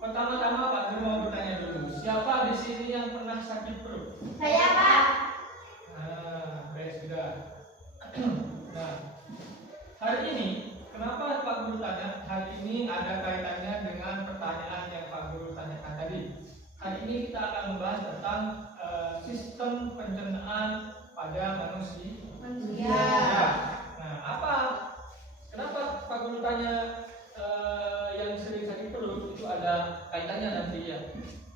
Pertama-tama Pak Guru mau bertanya dulu, siapa di sini yang pernah sakit perut? Saya, Pak. Baik sudah. Nah, hari ini kenapa Pak Guru tanya? Hari ini ada kaitannya dengan pertanyaan yang Pak Guru tanyakan tadi. Hari ini kita akan membahas tentang sistem pencernaan pada manusia. Nah, kenapa Pak Guru tanya yang sering sakit perut? Itu ada kaitannya nanti ya.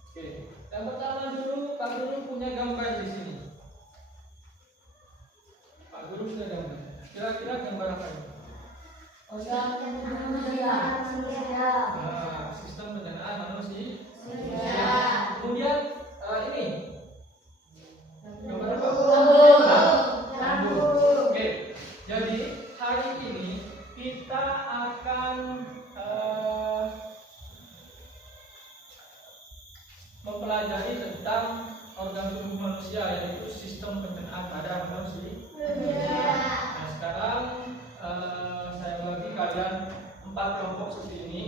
Oke. Yang pertama dulu, Pak Guru punya gambar di sini. Pak Guru sudah gambar. Kira-kira gambar apa ini? Sistem pencernaan manusia. Kemudian ini gambar apa? Lambung. Oke. Jadi hari ini kita akan mempelajari tentang organ tubuh manusia, yaitu sistem pencernaan pada manusia. Nah, sekarang saya bagi kalian 4 kelompok seperti ini,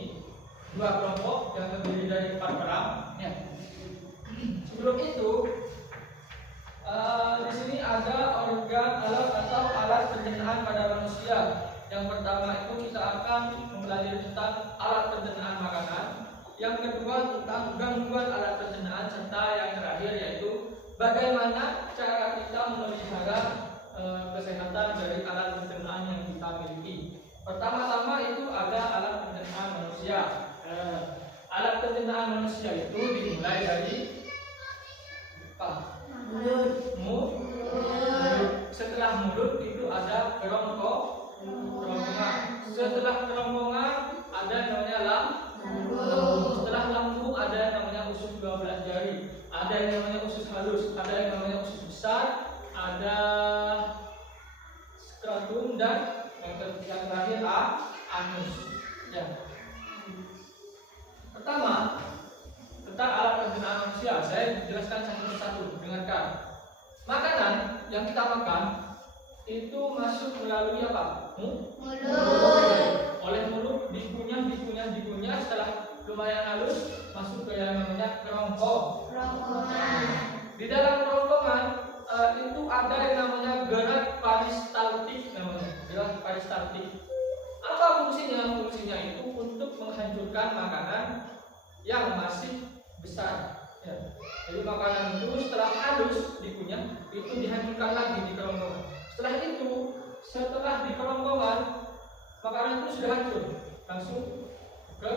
2 kelompok yang terdiri dari 4 orang. Ya. Sebelum itu, di sini ada organ alat pencernaan pada manusia. Yang pertama itu kita akan mempelajari tentang alat pencernaan makanan. Yang kedua tentang gangguan alat pencernaan, serta yang terakhir yaitu bagaimana cara kita memelihara kesehatan dari alat pencernaan yang kita miliki. Pertama-tama itu ada alat pencernaan manusia. Alat pencernaan manusia itu dimulai dari mulut. Setelah mulut itu ada kerongkongan. Setelah kerongkongan ada namanya lambung. Setelah lambung ada yang namanya usus 12 jari. Ada yang namanya usus halus, ada yang namanya usus besar, ada skrotum, dan yang terakhir anus. Ya. Pertama, tentang alat pencernaan manusia, saya jelaskan satu persatu. Dengarkan. Makanan yang kita makan itu masuk melalui apa? Mulut. Oleh mulut dikunyah, setelah lumayan halus masuk ke yang namanya kerongkongan. Di dalam kerongkongan itu ada yang namanya gerak peristaltik namanya. Gerak peristaltik. Apa fungsinya? Fungsinya itu untuk menghancurkan makanan yang masih besar. Ya. Jadi makanan itu setelah halus dikunyah itu dihancurkan lagi di kerongkongan. Setelah di kerongkongan makanan itu sudah hancur, langsung ke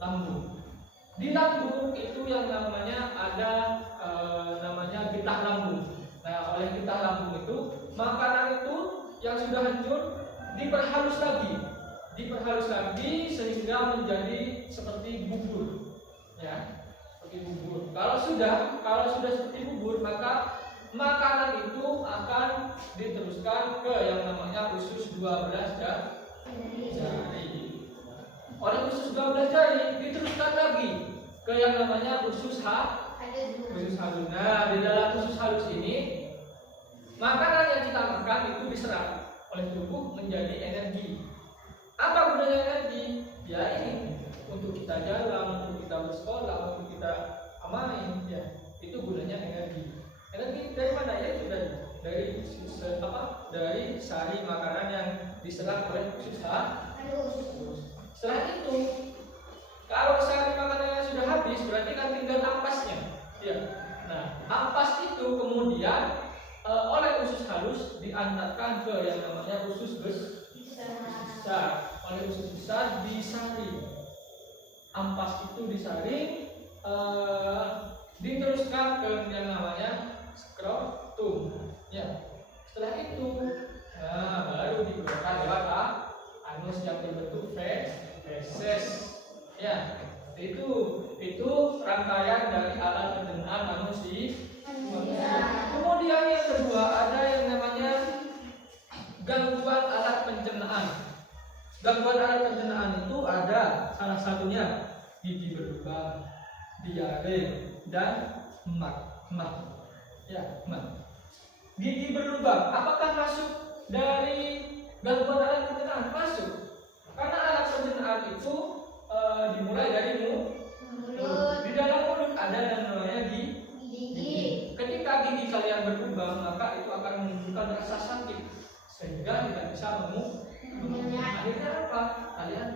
lambung. Di lambung itu yang namanya ada namanya getah lambung. Nah, oleh getah lambung itu makanan itu yang sudah hancur diperhalus lagi sehingga menjadi seperti bubur. Ya, seperti bubur. Kalau sudah seperti bubur, maka makanan itu akan diteruskan ke yang namanya usus 12 jari. Oleh usus 12 jari diteruskan lagi ke yang namanya usus halus. Nah, di dalam usus halus ini makanan yang kita makan itu diserap oleh tubuh menjadi energi. Apa gunanya energi? Ya ini untuk kita jalan, untuk kita bersekolah, untuk kita main, ya itu gunanya energi. Energi dari mana? Ya itu dari sari makanan yang diserap oleh usus halus. Setelah itu, kalau sari makanannya sudah habis, berarti kan tinggal ampasnya. Ya. Nah, ampas itu kemudian oleh usus halus diantarkan ke yang namanya usus besar. Oleh usus besar disaring. Ampas itu disaring, diteruskan ke yang namanya skrotum. Ya. Setelah itu, baru dikeluarkan lewat anus yang berbentuk feses. Ya. Itu rangkaian dari alat pencernaan manusia. Kemudian yang kedua ada yang namanya gangguan alat pencernaan. Gangguan alat pencernaan itu ada salah satunya gigi berlubang, diare, dan emah. Ya, emah. Gigi berlubang, apakah masuk dari gangguan alat pencernaan? Masuk. Karena alat pencernaan itu dimulai dari mulut. Di dalam mulut ada yang namanya gigi. Ketika gigi kalian berlubang, maka itu akan menimbulkan rasa sakit sehingga tidak bisa akhirnya apa? Kalian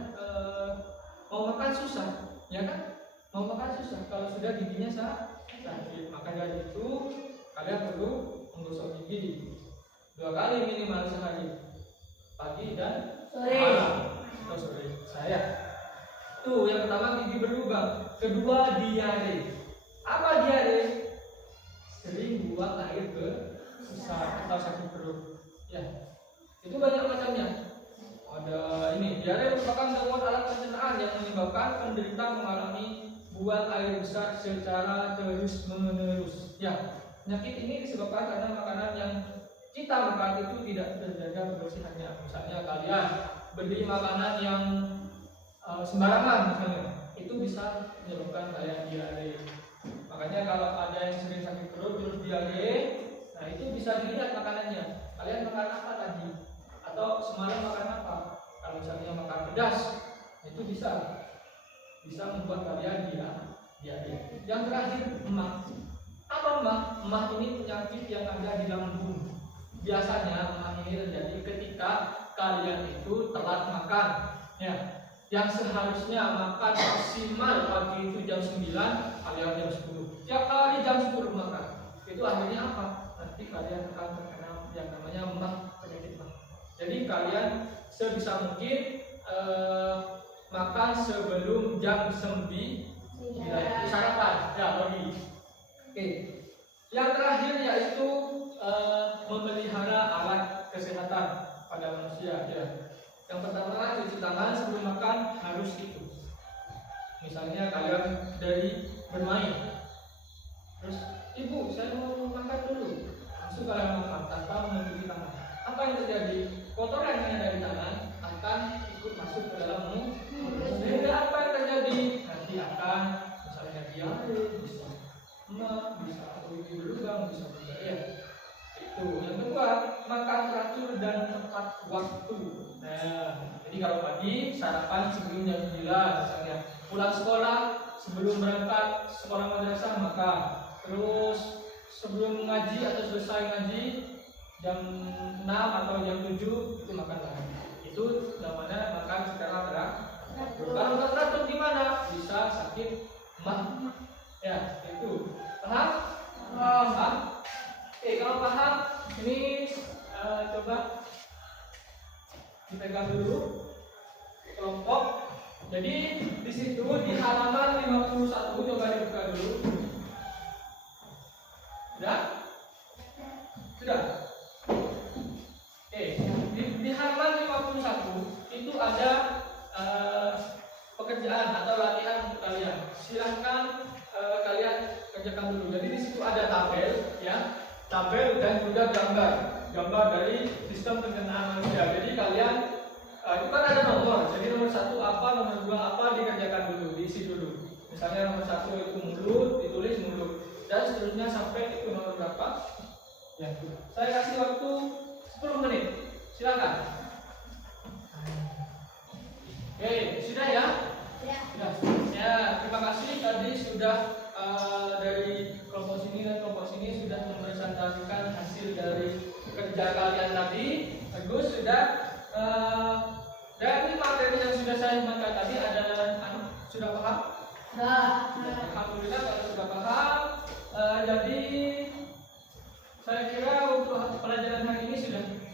mau makan susah, ya kan? Mau makan susah kalau sudah giginya sakit. Maka dari itu kalian perlu menggosok gigi 2 kali minimal sehari, pagi dan malam. Sore. Saya. Tuh yang pertama gigi berlubang, kedua diare. Apa diare? Sering buang air besar atau sakit perut. Ya, itu banyak macamnya. Ada ini, diare merupakan gangguan alat pencernaan yang menyebabkan penderita mengalami buang air besar secara terus-menerus. Ya, penyakit ini disebabkan karena makanan yang kita makan itu tidak terjaga kebersihannya. Misalnya kalian beli makanan yang sembarangan misalnya, itu bisa menyebabkan kalian diare. Makanya kalau ada yang sering sakit perut terus diare, nah itu bisa dilihat makanannya. Kalian makan apa tadi? Atau semalam makan apa? Kalau misalnya makan pedas, itu bisa membuat kalian diare. Yang terakhir, emah. Apa emah? Emah ini penyakit yang ada di lambung. Biasanya emah ini terjadi ketika kalian itu telat makan. Ya. Yang seharusnya makan maksimal pagi itu jam 9, kalian jam 10. Tiap kali jam 10 makan. Itu akhirnya apa? Nanti kalian akan terkena yang namanya emah, penyakit emah. Jadi kalian sebisa mungkin makan sebelum jam 9. Itu sarapan. Ya, pagi. Oke. Yang terakhir yaitu memelihara alat kesehatan pada manusia. Ya. Yang pertama, cuci tangan sebelum makan harus itu. Misalnya kalian dari bermain, terus ibu saya mau makan dulu, langsung kalian makan tanpa mencuci tangan. Apa yang terjadi? Kotoran yang ada di tangan akan ikut masuk ke dalam mulut. Sehingga apa yang terjadi? Nanti akan misalnya diare, bisa emah, bisa gigi berlubang, bisa diare. Itu. Yang kedua, makan teratur dan tepat waktu. Nah, jadi kalau pagi sarapan sebelum jam 9 misalnya, pulang sekolah sebelum berangkat sekolah madrasah makan, terus sebelum ngaji atau selesai ngaji jam 6 atau jam 7 itu makan lagi. Itu namanya makan secara teratur. Kalau nggak teratur gimana? Bisa sakit emah. Ya, itu. Paham? Paham? Oke, kalau paham, ini coba dipegang dulu kelompok. Jadi di situ di halaman 51 coba dibuka dulu. Sudah? Sudah? Oke, di halaman 51 itu ada pekerjaan atau latihan untuk kalian. Silahkan kalian kerjakan dulu. Jadi di situ ada tabel, ya, tabel dan juga gambar dari sistem pencernaan manusia. Jadi kalian itu kan ada nomor. Jadi nomor 1 apa, nomor 2 apa, dikerjakan dulu, diisi dulu. Misalnya nomor 1 itu mulut, ditulis mulut, dan seterusnya sampai itu nomor berapa? Ya, saya kasih waktu 10 menit. Silakan. Oke, sudah ya? Ya. Sudah. Ya, terima kasih tadi sudah dari kelompok sini dan kelompok sini sudah mempresentasikan hasil dari kerja kalian tadi. Bagus, sudah. Dari materi yang sudah saya makan tadi ada sudah paham? Sudah. Alhamdulillah kalau sudah paham. Jadi saya kira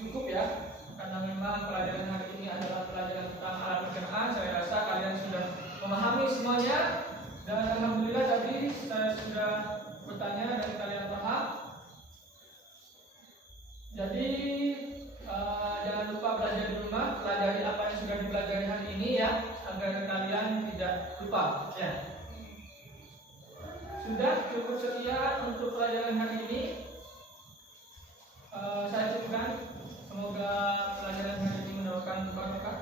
cukup ya, karena memang pelajaran hari ini adalah pelajaran tentang alat perkenaan. Saya rasa kalian sudah memahami semuanya, dan alhamdulillah tadi saya sudah bertanya dan kalian paham. Jadi jangan lupa belajar di rumah, pelajari apa yang sudah dipelajari hari ini ya, agar kalian tidak lupa ya. Sudah cukup sekian untuk pelajaran hari ini. Saya cukupkan. Semoga pelajaran hari ini mendapatkan berkah.